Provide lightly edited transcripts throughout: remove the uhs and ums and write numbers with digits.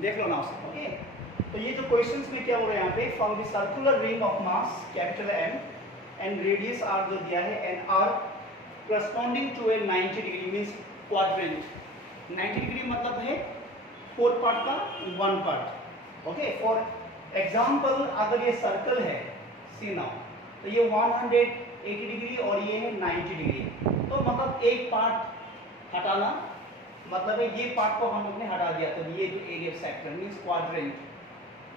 देख लो ना उसको। ओके, तो ये जो क्वेश्चंस में क्या हो रहा है यहाँ पे, from the circular ring of mass capital M and radius R जो दिया है n R corresponding to a 90 degree means quadrant. 90 degree मतलब है 4 पार्ट का 1 पार्ट। ओके, फॉर एग्जाम्पल अगर ये सर्कल है सी नाउ, तो ये 180 डिग्री और ये है 90 डिग्री, तो मतलब एक पार्ट हटाना मतलब है ये पार्ट को हम लोग ने हटा दिया, तो ये जो एरिया सेक्टर मीन्स क्वाड्रेंट,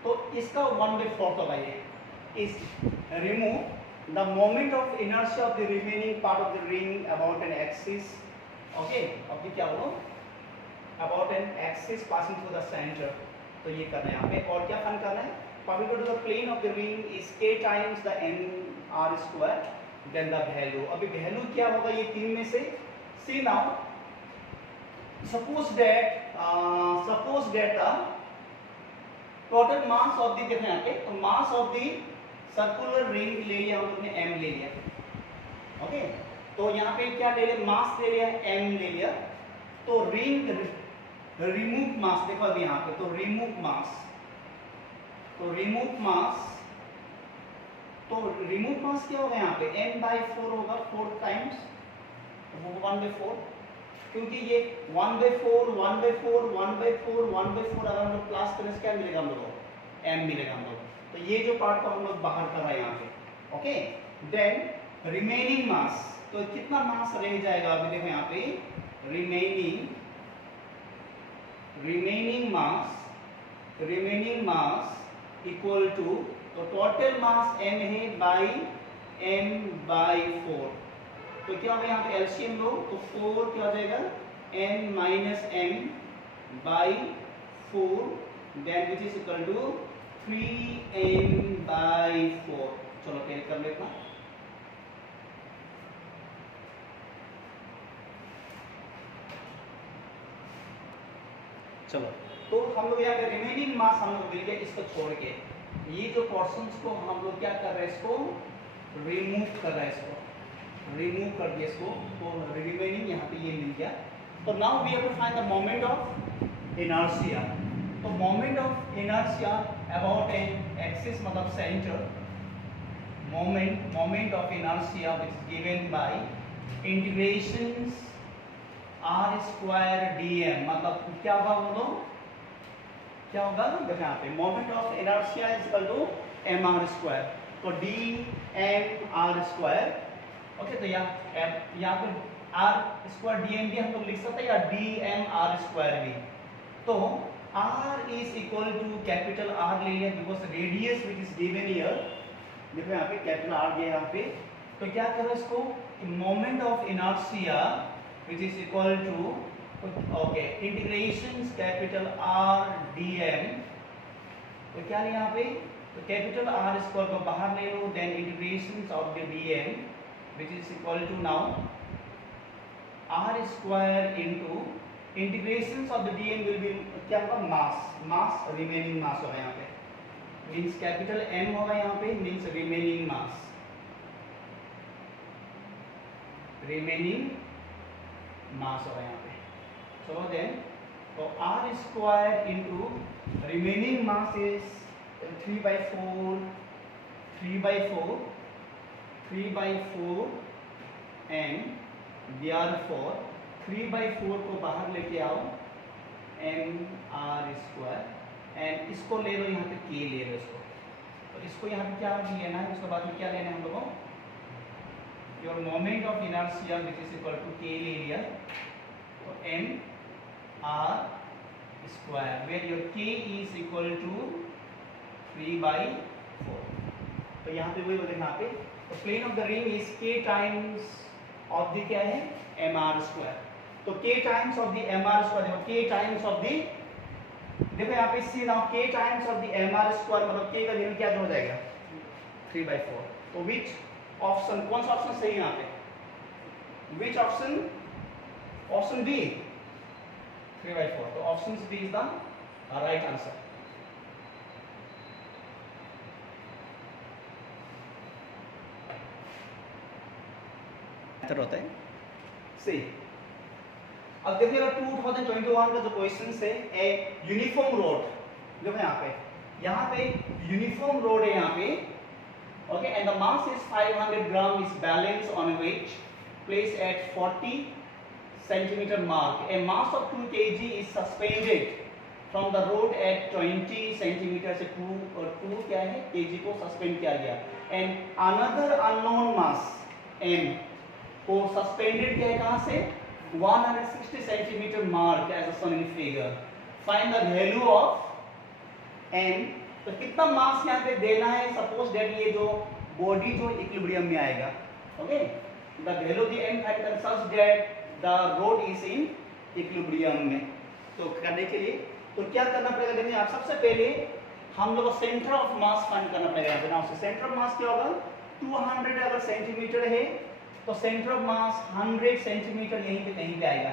तो इसका 1/4 होगा ये is remove the moment of inertia of the remaining part of the ring about an axis. Okay, अब क्या बोलो about an axis passing through the centre, तो ये करना है यहाँ पे। और क्या फन करना है, perpendicular to the plane of the ring is k times the n r square then the value। अभी वैल्यू क्या होगा ये तीन में से, see now suppose that the total mass of the, देखो यहाँ पे, तो mass of the circular ring ले लिया हम लोग ने m ले लिया। ओके, तो यहाँ पे क्या ले लिया, मास ले लिया m ले लिया, तो रिंग रिमूव मास देखो अभी यहाँ पे, तो रिमूव मास, तो रिमूव मास क्या होगा यहाँ पे n/4 होगा, 4 टाइम्स 1/4, क्योंकि ये 1/4 1/4 1/4 1/4 अगर हम लोग प्लस करें क्या मिलेगा हम लोग को, m मिलेगा हम लोग। तो ये जो पार्ट को हम लोग बाहर कर रहे हैं यहाँ पे। ओके, देन रिमेनिंग मास, तो कितना मास रह जाएगा अभी देखो यहाँ पे, रिमेनिंग मास इक्वल टू, तो टोटल मास m है बाई m/4, तो क्या होगा यहाँ पे एलसीएम लो, तो 4 क्या हो जाएगा n minus m/4 then which is equal to 3m/4। चलो कैल कर लेते हैं, चलो तो हम लोग यहाँ पे रिमेनिंग मास हम लोग मिल गया, इसको छोड़ के ये जो पोर्शंस को हम लोग क्या कर रहे हैं, इसको रिमूव कर रहे हैं, इसको रिमूव कर दिया इसको, तो रिमेनिंग यहाँ पे ये मिल गया। तो now we have to find the moment of inertia, तो moment of inertia about an axis मतलब centre, moment of inertia which is given by integrations r² dm, मतलब क्या होगा बोलो, क्या होगा देखो यहाँ पे moment of inertia is equal to mr², तो dmr²। ओके, तो यहाँ पे r² dm भी हम लोग लिख सकते हैं या dmr² भी, तो r is equal to capital R ले लिया because radius which is given here, देखो यहाँ पे कैपिटल R दिया यहाँ पे, तो क्या करो इसको moment of inertia which is equal to, okay, integrations capital R dm, तो क्या है यहाँ पे, तो कैपिटल R स्क्वायर को बाहर ले लो, then integrations of the dm which is equal to now R square into integrations of the dm will be क्या होगा मास रिमेनिंग मास होगा यहाँ पे, मीन्स कैपिटल M होगा यहाँ पे, मीन्स रिमेनिंग मास, रिमेनिंग मास होगा यहाँ पे। सो देन तो r² into remaining mass is 3/4 and therefore 3/4 को बाहर लेके आओ mr² एंड इसको ले लो यहाँ पे k ले लो इसको, तो इसको यहाँ पे क्या लेना है, उसके बाद में क्या लेना है हम लोगों, your moment of inertia which is equal to k ले लिया, तो mr² where your k is equal to 3/4, तो यहाँ पे वही बोले यहाँ पे, तो plane of the ring is k times of the क्या है mr², तो k times of the mr², देखो k टाइम्स ऑफ द, देखो यहाँ पे see now k times of the mr² मतलब k का वैल्यू क्या हो जाएगा 3/4, तो विच ऑप्शन, कौन सा ऑप्शन सही है यहाँ पे, विच ऑप्शन, ऑप्शन बी 3/4, तो option B is the right answer. होता है सी अब देखिएगा 2021 का जो क्वेश्चन है, ए यूनिफॉर्म रोड, देखो यहाँ पे यूनिफॉर्म रोड है यहाँ पे, okay, and the mass is 500 gram, is balance on weight, place at 40 centimetre mark, a mass of 2 kg is suspended from the rod at 20 centimetre से 2 क्या है kg को सस्पेंड किया गया, and another unknown mass m को suspended किया है कहां से 160 centimetre mark as shown in figure, find the value of m। तो कितना मास यहाँ पे देना है, सपोज दैट ये जो बॉडी जो इक्विलिब्रियम में आएगा, okay, the value of the m factor such that the rod is in equilibrium में। तो करने के लिए तो क्या करना पड़ेगा, देखिए आप सबसे पहले हम लोग को सेंटर ऑफ मास फाइंड करना पड़ेगा। यहाँ पे ना सेंटर ऑफ मास क्या होगा, 200 अगर सेंटीमीटर है तो सेंटर ऑफ मास 100 सेंटीमीटर यहीं पे कहीं पे आएगा।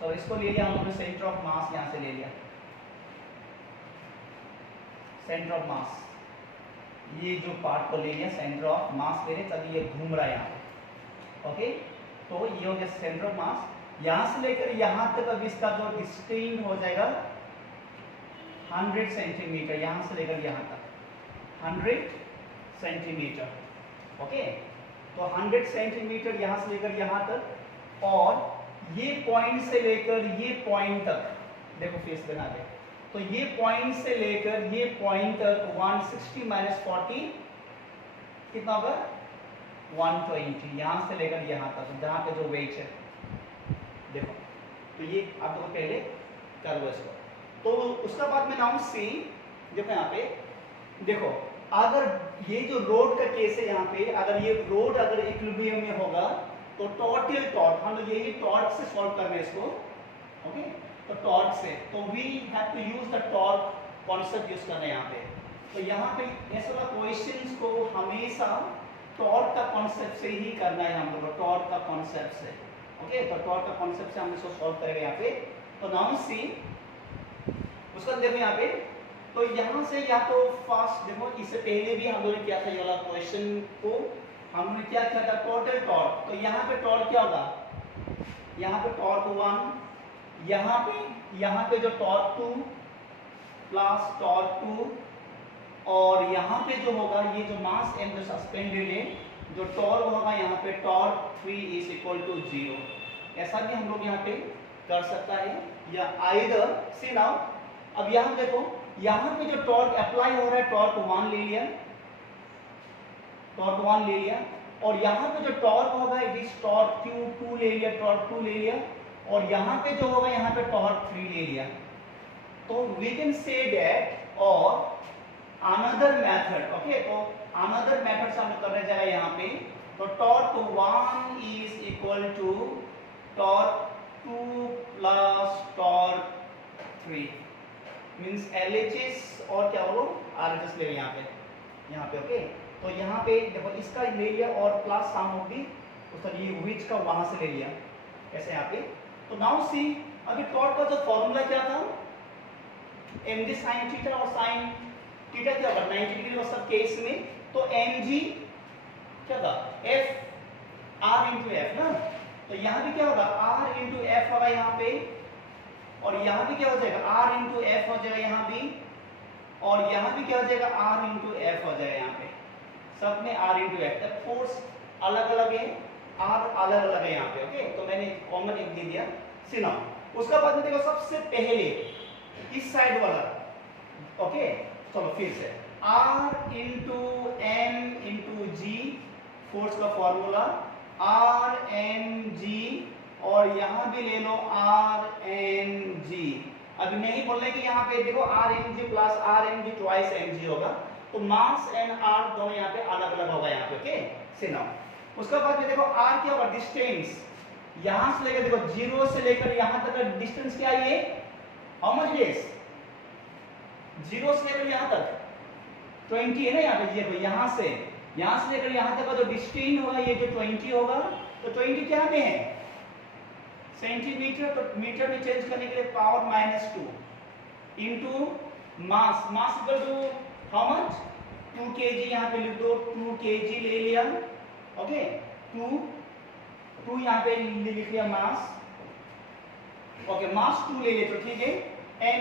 तो इसको ले लिया हम लोग ने, सेंटर ऑफ मास यहाँ से ले लिया, सेंटर ऑफ मास, ये जो पार्ट को ले लिया सेंटर ऑफ मास ले लिया, तभी ये घूम रहा है यहाँ पे, ओके। तो ये हो गया सेंटर ऑफ मास, यहाँ से लेकर यहाँ तक अब इसका जो डिस्टेंस हो जाएगा 100 सेंटीमीटर, यहाँ से लेकर यहाँ तक 100 सेंटीमीटर, ओके। तो 100 सेंटीमीटर यहाँ से लेकर यहाँ तक, और ये पॉइंट से लेकर ये पॉइंट तक, देखो फेस बना दे, तो ये पॉइंट से लेकर ये पॉइंट तक 160 माइनस 40 कितना होगा 120, यहाँ से लेकर यहाँ तक जहाँ पे जो वेट है, देखो। तो ये आप लोग पहले कर लो इसको। तो उसका बाद में नाउ सी, देखो यहाँ पे देखो, अगर ये जो रोड का केस है यहाँ पे, अगर ये रोड अगर इक्विलिब्रियम में होगा तो टोटल टॉर्क, हम लोग यही टॉर्क से सॉल्व कर रहे हैं इसको, ओके। तो टॉर्क से, तो we have to use the torque concept use कर रहे हैं यहाँ पे। तो यहाँ पे ऐसे वाला क्वेश्चंस को हमेशा टॉर्क का कॉन्सेप्ट से ही करना है हम लोग, टॉर्क का कॉन्सेप्ट से, ओके। तो टॉर्क का कॉन्सेप्ट से हम इसको सॉल्व करेंगे यहाँ पे। तो नाउ सी, उसका देखो यहाँ पे, तो यहाँ से या तो फास्ट देखो, इससे पहले भी हम लोगों ने किया था ये वाला क्वेश्चन को, हमने क्या किया था टोटल टॉर्क। तो यहाँ पे टॉर्क क्या होगा, यहाँ पे टॉर्क 1, यहाँ पे जो टॉर्क 2 प्लस टॉर्क 2, और यहाँ पे जो होगा ये जो मास m जो सस्पेंडेड है, जो टॉर्क होगा यहाँ पे टॉर्क 3 इज इक्वल टू 0। ऐसा भी हम लोग यहाँ पे कर सकता है, या आइदर सी नाउ, अब यहाँ देखो, यहाँ पे जो टॉर्क अप्लाई हो रहा है टॉर्क 1 ले लिया, टॉर्क 1 ले लिया, और यहाँ पे जो टॉर्क होगा इट इज टॉर्क 2 ले लिया, टॉर्क 2 ले लिया, और यहाँ पे जो होगा यहाँ पे टॉर्क 3 ले लिया। तो वी कैन से दैट, और अनदर मेथड, ओके। तो अनदर मेथड से हम लोग करने जाएगा यहाँ पे, तो torque 1 is equal to torque 2 plus torque 3, means LHS और क्या बोलो RHS ले यहाँ पे, ओके। तो यहाँ पे देखो इसका ले लिया, और प्लस सम होगी उसका ये विच का वहां से ले लिया, ऐसे यहाँ पे। तो नाउ सी, अभी टॉर्क का जो फॉर्मूला क्या था, mg sin थीटा, और sin थीटा क्या होगा 90 डिग्री और सब केस में, तो mg क्या था f r into f ना। तो यहाँ भी क्या होगा r into f होगा यहाँ पे, और यहाँ भी क्या हो जाएगा r into f हो जाएगा यहाँ भी, और यहाँ भी क्या हो जाएगा r into f हो जाएगा यहाँ पे, सब में r into f। तब फोर्स अलग अलग है, r अलग अलग है यहाँ पे, ओके। तो मैंने कॉमन एक दे दिया सिना। उसका बाद में देखो सबसे पहले इस साइड वाला, ओके। चलो फिर से R into M into G, force का फॉर्मूला R M G, और यहाँ भी ले लो R M G। अभी नहीं बोल रहे कि यहाँ पे देखो R M G plus R M G twice M G होगा, तो मास एंड R दोनों यहाँ पे अलग अलग होगा यहाँ पे, ओके। से नाउ उसका बाद में देखो R क्या होगा डिस्टेंस, यहाँ से लेकर देखो 0 से लेकर यहाँ तक का डिस्टेंस क्या है, ये हाउ मच इज 0 से लेकर यहाँ तक 20 है ना यहाँ पे, ये यहाँ से लेकर यहाँ तक का जो डिस्टेंस होगा ये जो 20 होगा, तो 20 क्या में है सेंटीमीटर, तो मीटर में चेंज करने के लिए power -2 into mass, mass equal to how much 2 kg, यहाँ पे लिख दो 2 kg ले लिया, ओके। 2 यहाँ पे लिख लिया मास, ओके मास 2 ले लिए तो ठीक है। And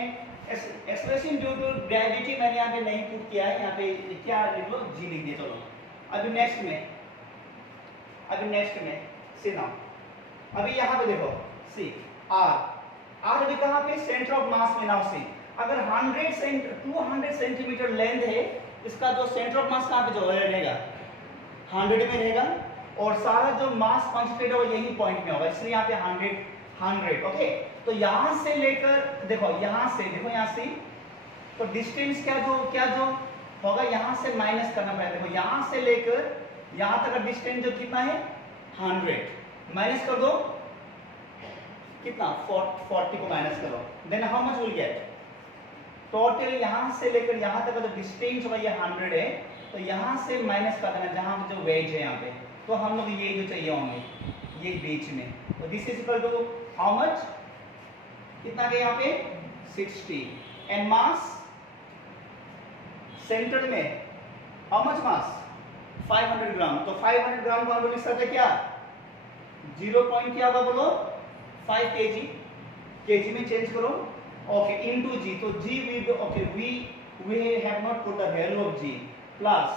acceleration due to gravity मैंने यहाँ पे नहीं पुट किया है, यहाँ पे क्या लिख लो जी लिख दिया। चलो अभी नेक्स्ट में सी नाउ अभी यहाँ पे देखो सी आर अभी कहाँ पे सेंटर ऑफ मास में। नाउ सी अगर 200 सेंटीमीटर लेंथ है, इसका जो सेंटर ऑफ मास कहाँ पे जो रहेगा 100 में रहेगा, और सारा जो मास कॉन्सेंट्रेट है वो यही पॉइंट में होगा, इसलिए यहाँ पे 100 ओके। तो यहाँ से लेकर देखो यहाँ से तो डिस्टेंस क्या जो होगा यहाँ से माइनस करना पड़ेगा। देखो यहाँ से लेकर यहाँ तक का डिस्टेंस जो कितना है 100 माइनस कर दो कितना 40 को माइनस करो, then how much will get total यहाँ से लेकर यहाँ तक का जो डिस्टेंस होगा ये 100 है, तो यहाँ से माइनस कर देना जहाँ पे जो वेज है यहाँ पे, तो हम लोग ये जो चाहिए होंगे ये बीच में। तो this is equal to how much कितना गया यहाँ पे 60 एंड मास सेंटर में हाउ मच मास 500 ग्राम। तो 500 ग्राम को हम लोग लिख सकते क्या 0 पॉइंट क्या होगा बोलो 5 केजी में चेंज करो ओके इनटू जी। तो g with okay we have not put the value of g plus,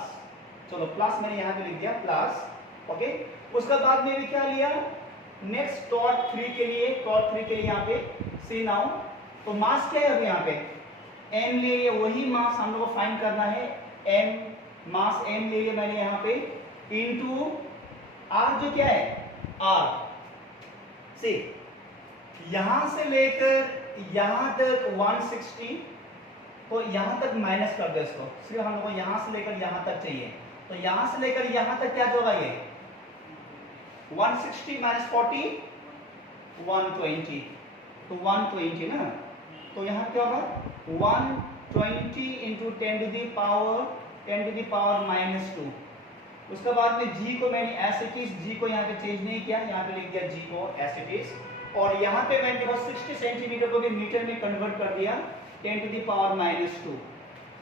चलो प्लस मैंने यहाँ पे लिख दिया प्लस ओके। उसका बाद में भी क्या लिया नेक्स्ट टॉट 3 के लिए यहाँ पे सी नाउ तो मास क्या है अभी यहाँ पे m ले लिया, वही मास हम लोग को फाइंड करना है m मास m ले लिया मैंने यहाँ पे इनटू r जो क्या है r सी यहां से लेकर यहां तक 160, तो यहां तक माइनस कर दो इसको, सिर्फ हम लोग को यहां से लेकर यहां तक चाहिए। तो यहां से लेकर यहां तक क्या होगा ये 160 माइनस 40 120, तो 120 ना, तो यहाँ क्या होगा 120 into 10 to the power minus 2। उसके बाद में g को मैंने एज इट इज जी को यहाँ पे चेंज नहीं किया, यहाँ पे लिख दिया g को एज इट इज, और यहाँ पे मैंने देखो 60 सेंटीमीटर को भी मीटर में कन्वर्ट कर दिया 10 टू द पावर माइनस 2।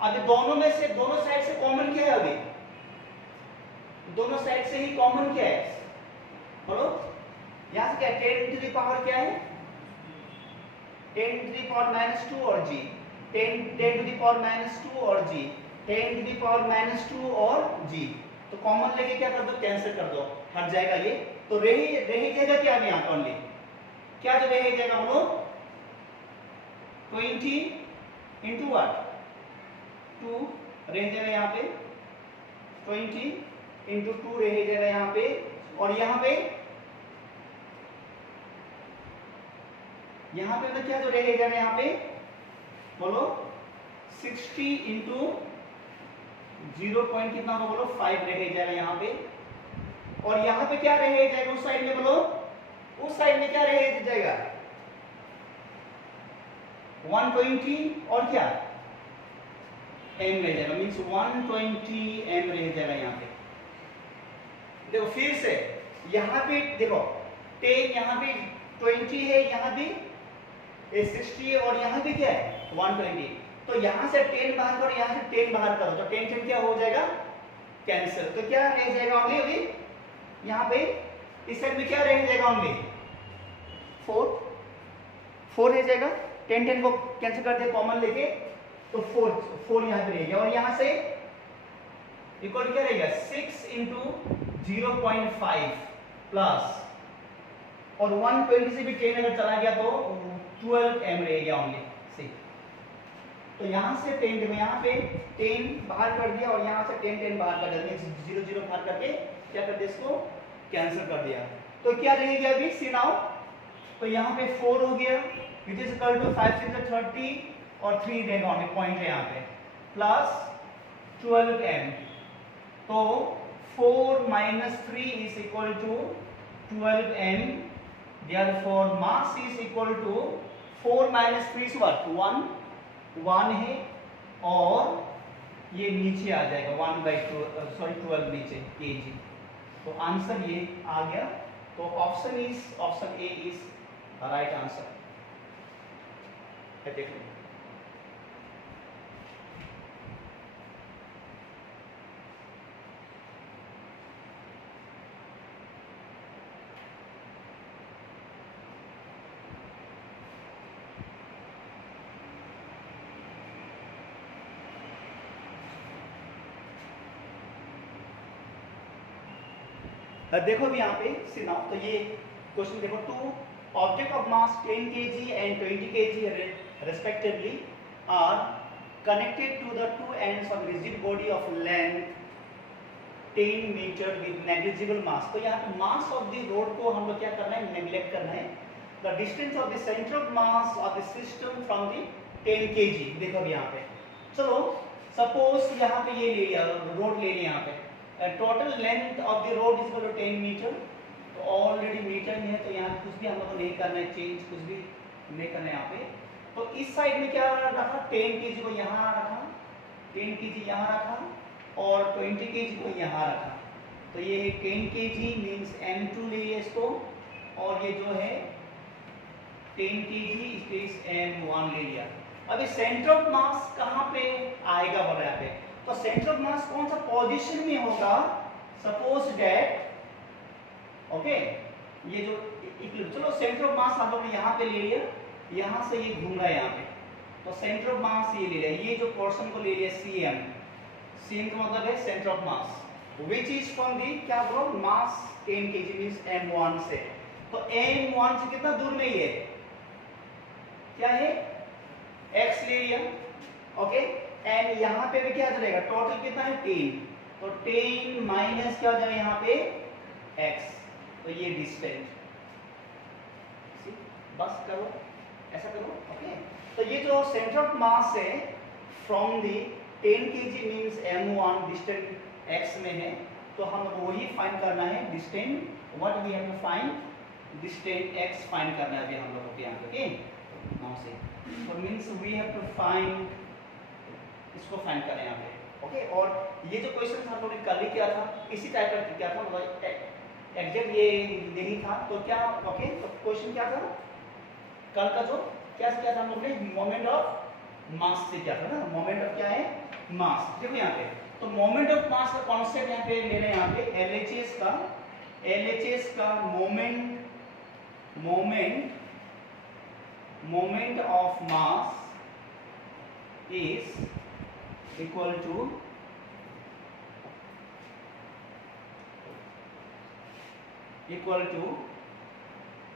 अभी दोनों साइड से कॉमन क्या है, अभी दोनों साइड से ही कॉमन क्या है बोलो, यहाँ से क्या 10 टू द पावर क्या है 10 टू द पावर माइनस 2 और g 10 to the power minus 2 और g 10 to the power minus 2 और g, तो कॉमन लेके क्या कर दो कैंसिल कर दो, हट जाएगा ये। तो रही जाएगा क्या अभी यहाँ ओनली क्या जो रह जाएगा हम लोग 20 इंटू व्हाट 2 रह जाएगा यहाँ पे 20 इंटू 2 रह जाएगा यहाँ पे, और यहाँ पे मतलब क्या जो रह जाएगा यहाँ पे बोलो 60 इंटू 0 पॉइंट कितना होगा बोलो 5 रह जाएगा यहाँ पे, और यहाँ पे क्या रह जाएगा उस साइड में बोलो, उस साइड में क्या रह जाएगा 120 और क्या m रह जाएगा, मींस 120 m रह जाएगा यहाँ पे। देखो फिर से यहाँ पे देखो 10 यहाँ पे 20 है, यहाँ भी 60 है, और यहाँ भी क्या है 120, तो यहाँ से 10 बाहर करो, यहाँ से 10 बाहर करो, तो 10 क्या हो जाएगा कैंसिल। तो क्या रह जाएगा ओनली अभी यहाँ पे इस साइड में क्या रह जाएगा ओनली 4 रह जाएगा, 10 को कैंसिल कर दिया कॉमन लेके, तो 4 यहाँ पे रहेगा, और यहाँ से इक्वल क्या रहेगा 6 इंटू 0.5 प्लस, और 120 से भी 10 अगर चला गया तो 12 m रहेगा ओनली सी। तो यहाँ से 10 देखो यहाँ पे 10 बाहर कर दिया, और यहाँ से 10 बाहर कर दिया, 0 बाहर करके क्या कर दिया इसको कैंसिल कर दिया। तो क्या रहेगा अभी सी नाउ, तो यहाँ पे 4 हो गया विच इज इक्वल टू 5 6 30 और 3 रहेगा ओनली पॉइंट है यहाँ पे प्लस 12 m, तो 4 minus 3 is equal to 12 m, therefore mass is equal to 4 minus 3 is what 1 है, और ये नीचे आ जाएगा 12 नीचे kg, तो आंसर ये आ गया। तो option A is right answer. देख लो देखो भी यहाँ पे सी नाउ, तो ये क्वेश्चन देखो, two object of mass 10 kg and 20 kg respectively are connected to the two ends of rigid body of length 10 metre with negligible mass। तो यहाँ पे मास ऑफ द रोड को हम लोग क्या करना है, नेग्लेक्ट करना है। The distance of the centre of mass of the system from the 10 kg। देखो अब यहाँ पे, चलो सपोज यहाँ पे ये ले लिया, रोड ले लिया यहाँ पे, total length of the rod is equal to 10 metre. तो ऑलरेडी मीटर में है, तो यहाँ कुछ भी हम लोग को नहीं करना है, चेंज कुछ भी नहीं करना है यहाँ पे। तो इस साइड में क्या रखा, 10 kg को यहाँ रखा, 10 kg यहाँ रखा और 20 kg को यहाँ रखा। तो ये 10 kg मीन्स M2 ले लिया इसको, और ये जो है 10 kg इस M1 ले लिया। अभी सेंटर ऑफ मास कहाँ पे आएगा बोला यहाँ पे, तो सेंटर ऑफ मास कौन सा पोजीशन में होगा, सपोज दैट ओके, ये जो चलो सेंटर ऑफ मास हम लोग ने यहाँ पे ले लिया, यहाँ से ये घूम रहा है यहाँ पे, तो सेंटर ऑफ मास ये ले लिया, ये जो पोर्शन को ले लिया CM, CM का मतलब है centre of mass, which is from the क्या बोलो मास 10 kg मींस M1 से। तो M1 से कितना दूर में ये क्या है, x ले लिया, ओके, एंड यहाँ पे भी क्या चलेगा, टोटल कितना है 10, तो 10 माइनस क्या हो जाएगा यहाँ पे x, तो ये डिस्टेंस, बस करो ऐसा करो, ओके। तो ये जो सेंटर ऑफ मास है from the 10 kg means M1 distance x में है, तो हम वही फाइंड करना है, distance what we have to find, distance x find करना है अभी हम लोगों को यहाँ पे, ओके नाउ से, तो means we have to find, इसको फाइंड करें यहाँ पे, ओके। और ये जो क्वेश्चन हम लोगों ने कल ही किया था, इसी टाइप का क्या था, एग्जैक्ट ये नहीं था, तो क्या ओके, तो क्वेश्चन क्या था कल का, जो क्या किया था हम लोग ने, मोमेंट ऑफ मास से किया था ना, मोमेंट ऑफ क्या है मास। देखो यहाँ पे, तो मोमेंट ऑफ मास का कॉन्सेप्ट यहाँ पे ले रहे हैं, यहाँ पे LHS का moment of mass is equal to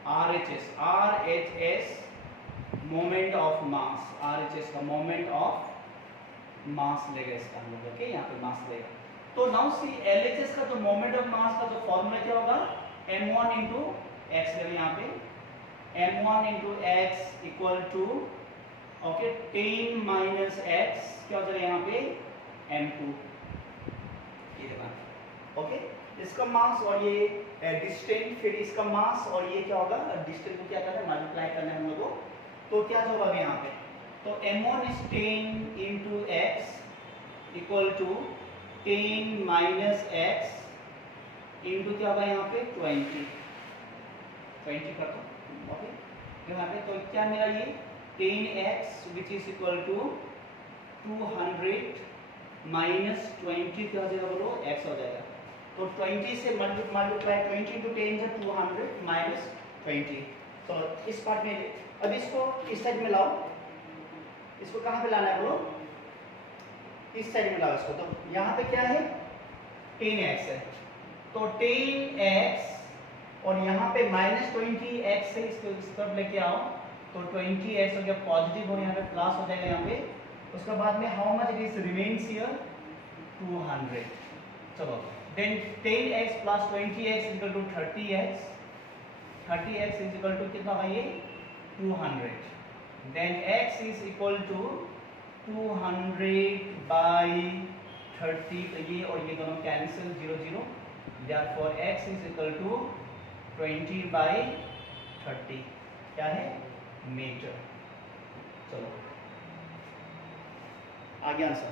RHS moment of mass, RHS का मोमेंट ऑफ मास लेगा इसका हम लोग, ओके यहाँ पे मास लेगा। तो नाउ सी LHS का जो मोमेंट ऑफ मास का जो फॉर्मूला क्या होगा, M1 इंटू एक्स लेगा यहाँ पे, M1 into x equal to okay 10 minus x क्या हो जाएगा यहाँ पे M2, ये देखा, ओके। इसका मास और ये डिस्टेंस, फिर इसका मास और ये क्या होगा, डिस्टेंस को क्या करना है, मल्टीप्लाई करना है हम लोग को। तो क्या होगा यहाँ पे, तो M1 is 10 into x equal to 10 minus x into क्या होगा यहाँ पे 20 करता हूँ, ओके यहाँ पे। तो क्या मिला ये 10x which is equal to 200 minus 20 क्या हो जाएगा बोलो x हो जाएगा। तो 20 से मल्टीप्लाई 20 इंटू 10 है 200 माइनस 20। तो इस पार्ट में अब इसको इस साइड में लाओ, इसको कहाँ पे लाना है बोलो, इस साइड में लाओ इसको। तो यहाँ पे क्या है 10x है, तो 10x और यहाँ पे माइनस 20x से इसको इस तरफ लेके आओ, तो 20x हो गया पॉजिटिव और यहाँ पे प्लस हो जाएगा यहाँ पे। उसके बाद में how much it is remains here 200। चलो then 10x plus 20x is equal to 30x, 30x is equal to कितना है ये 200। Then x is equal to 200 by 30, तो ये और ये दोनों cancel 0 0, therefore x is equal to 20 by 30 क्या है मीटर। चलो आगे आंसर।